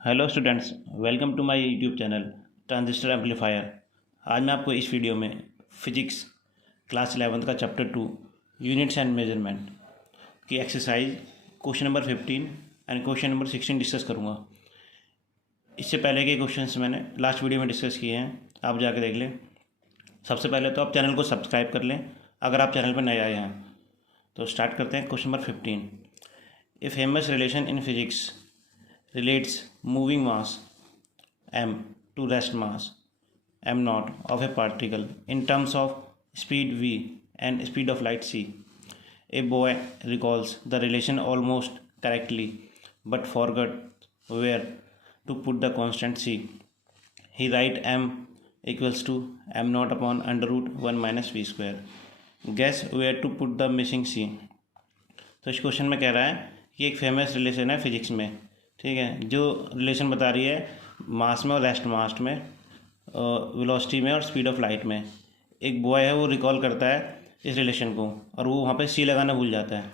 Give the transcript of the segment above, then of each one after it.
Hello students, welcome to my YouTube channel transistor amplifier. आज मैं आपको इस वीडियो में फिजिक्स क्लास 11 का चैप्टर 2 यूनिट्स एंड मेजरमेंट की exercise question number 15 and question number 16 discuss करूँगा। इससे पहले के क्वेश्चंस मैंने लास्ट वीडियो में डिस्कस किए हैं, आप जाके देख लें। सबसे पहले तो आप चैनल को सब्सक्राइब कर लें अगर आप चैनल पर नए आए हैं। तो स्टार्ट करते हैं question number 15। A famous relation in physics relates moving mass m to rest mass m naught of a particle in terms of speed v and speed of light c. A boy recalls the relation almost correctly but forgot where to put the constant c. He write m equals to m naught upon under root 1 minus v square. Guess where to put the missing c. तो इस question में कह रहा है कि एक famous relation है physics में, ठीक है, जो रिलेशन बता रही है मास में और रेस्ट मास में, वेलोसिटी में और स्पीड ऑफ लाइट में। एक बॉय है वो रिकॉल करता है इस रिलेशन को और वो वहाँ पे सी लगाना भूल जाता है।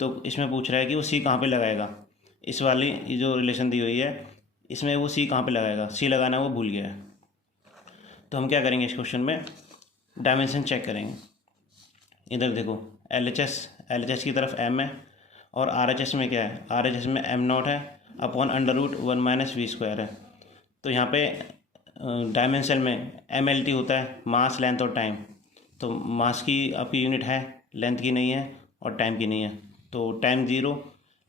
तो इसमें पूछ रहा है कि वो सी कहाँ पे लगाएगा। इस वाली ये जो रिलेशन दी हुई है इसमें वो सी कहाँ पे लगाएगा, सी लगाना वो भूल गया है। तो हम क्या करेंगे, इस क्वेश्चन में डायमेंशन चेक करेंगे। इधर देखो एल एच एस की तरफ एम है और आर एच एस में क्या है, आर एच एस में एम नॉट है upon under root 1 minus we square है। तो यहाँ पे डायमेंशन में एम एल टी होता है, मास लेंथ और टाइम। तो मास की आपकी यूनिट है, लेंथ की नहीं है और टाइम की नहीं है। तो टाइम ज़ीरो,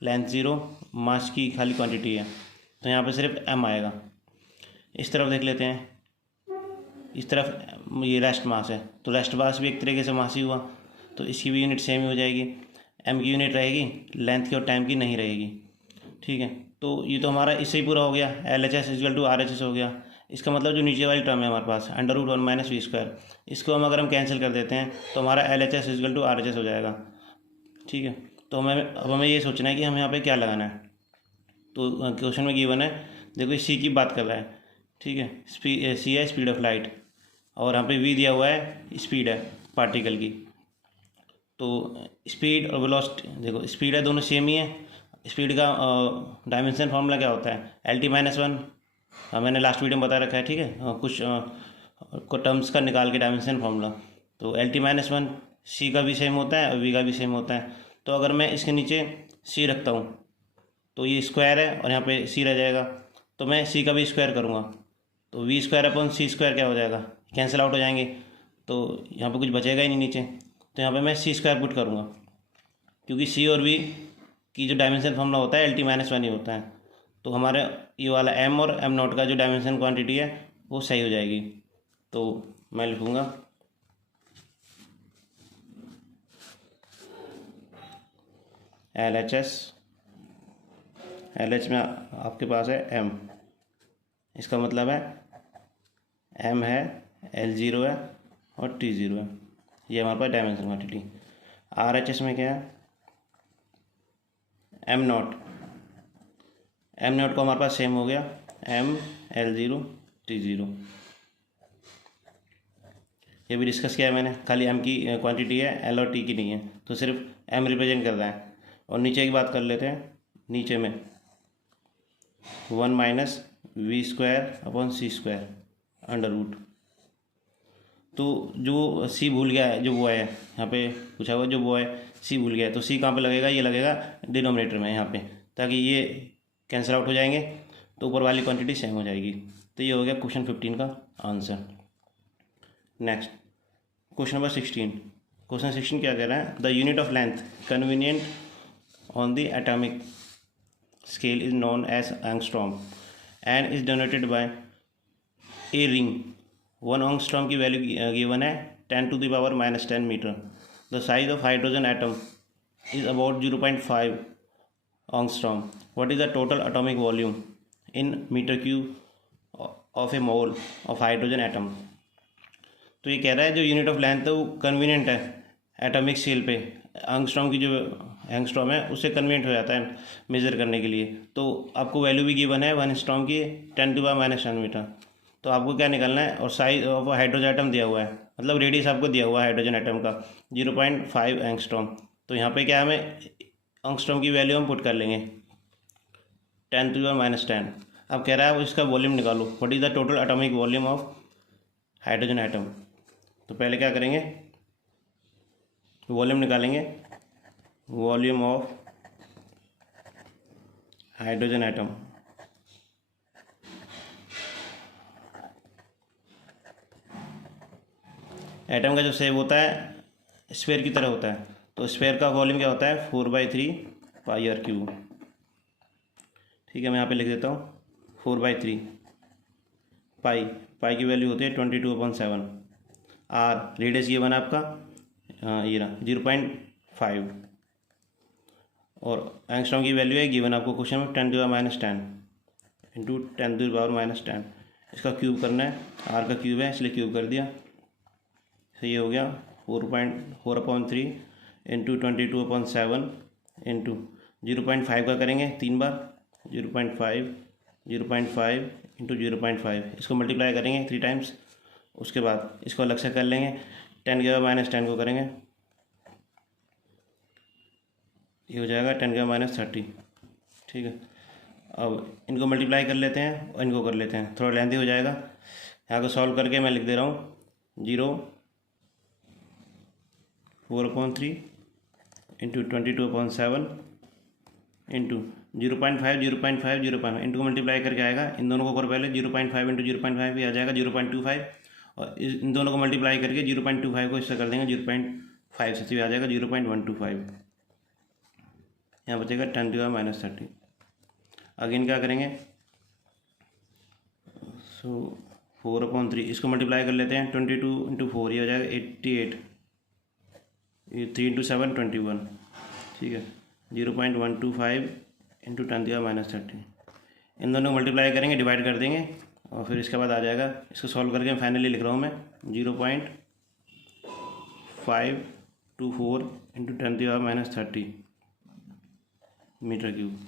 लेंथ ज़ीरो, मास की खाली क्वांटिटी है। तो यहाँ पे सिर्फ एम आएगा। इस तरफ देख लेते हैं, इस तरफ ये रेस्ट मास है, तो रेस्ट मास भी एक तरीके से मास ही हुआ, तो इसकी भी यूनिट सेम ही हो जाएगी। एम की यूनिट रहेगी, लेंथ की और टाइम की नहीं रहेगी, ठीक है। तो ये तो हमारा इससे ही पूरा हो गया, L H S equal to R H S हो गया। इसका मतलब जो नीचे वाली टर्म है हमारे पास under root 1 minus we square, इसको हम अगर हम कैंसिल कर देते हैं तो हमारा L H S equal to R H S हो जाएगा, ठीक है। तो हमें ये सोचना है कि हमें यहाँ पे क्या लगाना है। तो क्वेश्चन में गिवन है, देखो सी की बात कर रहा है, ठीक है। सी है स्पीड ऑफ लाइट और यहाँ पे वी दिया हुआ है स्पीड है पार्टिकल की। तो स्पीड और वेलोसिटी देखो, स्पीड है दोनों सेम ही है। स्पीड का डायमेंशन फार्मूला क्या होता है, एल टी माइनस वन, मैंने लास्ट वीडियो में बता रखा है, ठीक है। कुछ टर्म्स का निकाल के डायमेंशन फार्मूला, तो एल टी माइनस वन सी का भी सेम होता है और वी का भी सेम होता है। तो अगर मैं इसके नीचे सी रखता हूँ तो ये स्क्वायर है और यहाँ पे सी रह जाएगा, तो मैं सी का भी स्क्वायर करूँगा तो v square upon c square क्या हो जाएगा, कैंसिल आउट हो जाएंगे। तो यहाँ पे कुछ बचेगा ही नहीं नीचे, तो यहाँ पे मैं सी स्क्वायर पुट करूँगा क्योंकि सी और वी की जो डायमेंशन फॉर्मूला होता है एल टी माइनस वन ही होता है। तो हमारे ये वाला एम और एम नॉट का जो डायमेंशन क्वांटिटी है वो सही हो जाएगी। तो मैं लिखूँगा L H S, L H में आपके पास है एम, इसका मतलब है एम है, एल ज़ीरो है और टी ज़ीरो है, ये हमारे पास dimension quantity. R H S में क्या है, एम नॉट, एम नॉट को हमारे पास सेम हो गया, M L zero T zero, ये भी डिस्कस किया है मैंने। खाली एम की क्वांटिटी है, एल और टी की नहीं है, तो सिर्फ एम रिप्रेजेंट कर रहा है। और नीचे की बात कर लेते हैं, नीचे में 1 minus we square upon c square under root. तो जो सी भूल गया है, जो बॉय है यहाँ पे पूछा हुआ, जो बॉय सी भूल गया है, तो सी कहाँ पे लगेगा, ये लगेगा डिनोमिनेटर में यहाँ पे, ताकि ये कैंसिल आउट हो जाएंगे तो ऊपर वाली क्वांटिटी सेम हो जाएगी। तो ये हो गया क्वेश्चन 15 का answer. Next question number 16। Question 16 क्या कह रहा है, the unit of length convenient on the atomic scale is known as angstrom and is donated by a ring. 1 angstrom की वैल्यू गिवन है 10⁻⁻10 metre. The size of hydrogen atom is about 0.5 angstrom. What is the total atomic volume in metre cube of a mole of hydrogen atom. तो ये कह रहा है जो unit of length है वो कन्वीनियंट है एटॉमिक स्केल पे, एंगस्ट्रॉम की जो एंगस्ट्रॉम है उससे कन्वीनियंट हो जाता है मेज़र करने के लिए। तो आपको वैल्यू भी गिवन है 1 एंगस्ट्रॉम की 10⁻⁻10 मीटर। तो आपको क्या निकालना है, और साइज ऑफ हाइड्रोजन एटम दिया हुआ है, मतलब रेडियस आपको दिया हुआ है हाइड्रोजन एटम का 0.5 एंगस्ट्रॉम। तो यहाँ पे क्या हमें एंगस्ट्रॉम की वैल्यू हम पुट कर लेंगे 10⁻⁻10। अब कह रहा है इसका वॉल्यूम निकालो, what is the total atomic volume of hydrogen atom. तो पहले क्या करेंगे, वॉल्यूम निकालेंगे, volume of hydrogen atom. Atom का जो शेप होता है स्फीयर की तरह होता है, तो स्फीयर का वॉल्यूम क्या होता है 4/3 पाई आर क्यूब। ठीक है, मैं यहाँ पे लिख देता हूँ 4/3 पाई, पाई की वैल्यू होती है 22/7। आर रेडियस ये बना आपका ये रहा 0.5, और एंगस्ट्रॉम की वैल्यू है गिवन आपको क्वेश्चन में 10⁻⁻10 इंटू 10⁻⁻10। इसका क्यूब करना है, आर का क्यूब है इसलिए क्यूब कर दिया। तो ये हो गया 4/3 इंटू 22/7 इंटू 0.5 का करेंगे 3 बार, 0.5 0.5 इंटू 0.5, इसको मल्टीप्लाई करेंगे 3 टाइम्स। उसके बाद इसको अलग से कर लेंगे, 10⁻⁻10 को करेंगे, ये हो जाएगा 10⁻30। ठीक है, अब इनको मल्टीप्लाई कर लेते हैं और इनको कर लेते हैं, थोड़ा लेंथी हो जाएगा। यहाँ को सॉल्व करके मैं लिख दे रहा हूँ 4/3 इंटू 22/7 इंटू 0.5 0.5 0.5, इनको मल्टीप्लाई करके आएगा, इन दोनों को कर पहले 0.5 इंटू 0.5 भी आ जाएगा 0.25, और इन दोनों को मल्टीप्लाई करके 0.25 को इससे कर देंगे 0.5 से, आ जाएगा 0.125। यहाँ बचेगा 10⁻⁻30। अगेन क्या करेंगे, सो 4/3 इसको मल्टीप्लाई कर लेते हैं 22 इंटू 4, ये हो जाएगा 88, ये 3 इंटू 7 21। ठीक है, 0.125 इंटू 10⁻⁻30, इन दोनों को मल्टीप्लाई करेंगे, डिवाइड कर देंगे, और फिर इसके बाद आ जाएगा। इसको सॉल्व करके फाइनली लिख रहा हूँ मैं 0.524 इंटू 10⁻⁻30 मीटर क्यूब।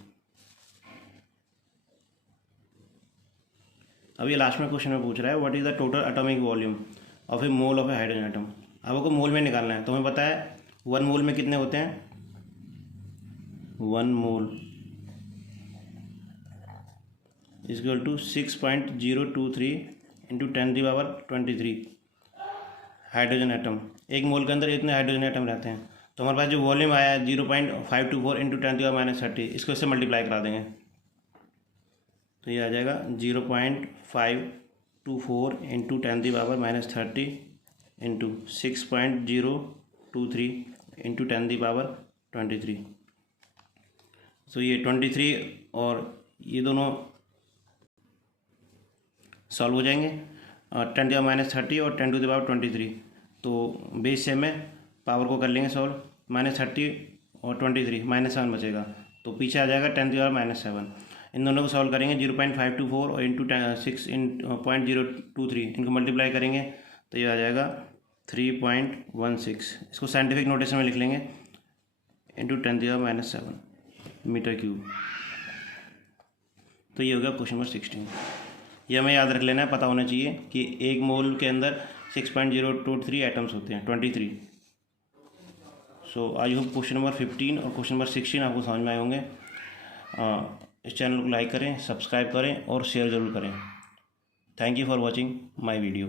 अब ये लास्ट में क्वेश्चन में पूछ रहा है what is the total atomic volume of a mole of A hydrogen atom. अब आपको मोल में निकालना है, तो हमें पता है 1 मोल में कितने होते हैं, 1 mole equal to 6.023 into 10⁻23 hydrogen atom. एक मोल के अंदर इतने हाइड्रोजन एटम रहते हैं, तो हमारे पास जो वॉल्यूम आया है 0.524 इंटू 10⁻30, इसको इससे मल्टीप्लाई करा देंगे, तो ये आ जाएगा 0.524 इंटू 10⁻30 इंटू 6.023 इंटू 10⁻23। तो ये 23 और ये दोनों सॉल्व हो जाएंगे, 10⁻30 और 10⁻23, तो बेस से में पावर को कर लेंगे सॉल्व, -30 और 23 -7 बचेगा, तो पीछे आ जाएगा 10⁻⁻7। इन दोनों को सॉल्व करेंगे 0.524 और इंटू 6.023, इनको मल्टीप्लाई करेंगे तो ये आ जाएगा 3.16। इसको साइंटिफिक नोटेशन में लिख लेंगे इंटू 10⁻⁻7 मीटर क्यूब। तो ये हो गया क्वेश्चन नंबर 16। ये हमें याद रख लेना है, पता होना चाहिए कि एक मोल के अंदर 6.023 एटम्स होते हैं, 23। सो आई होप क्वेश्चन नंबर 15 और क्वेश्चन नंबर 16 आपको समझ में आए होंगे। इस चैनल को लाइक करें, सब्सक्राइब करें और शेयर ज़रूर करें। Thank you for watching my video.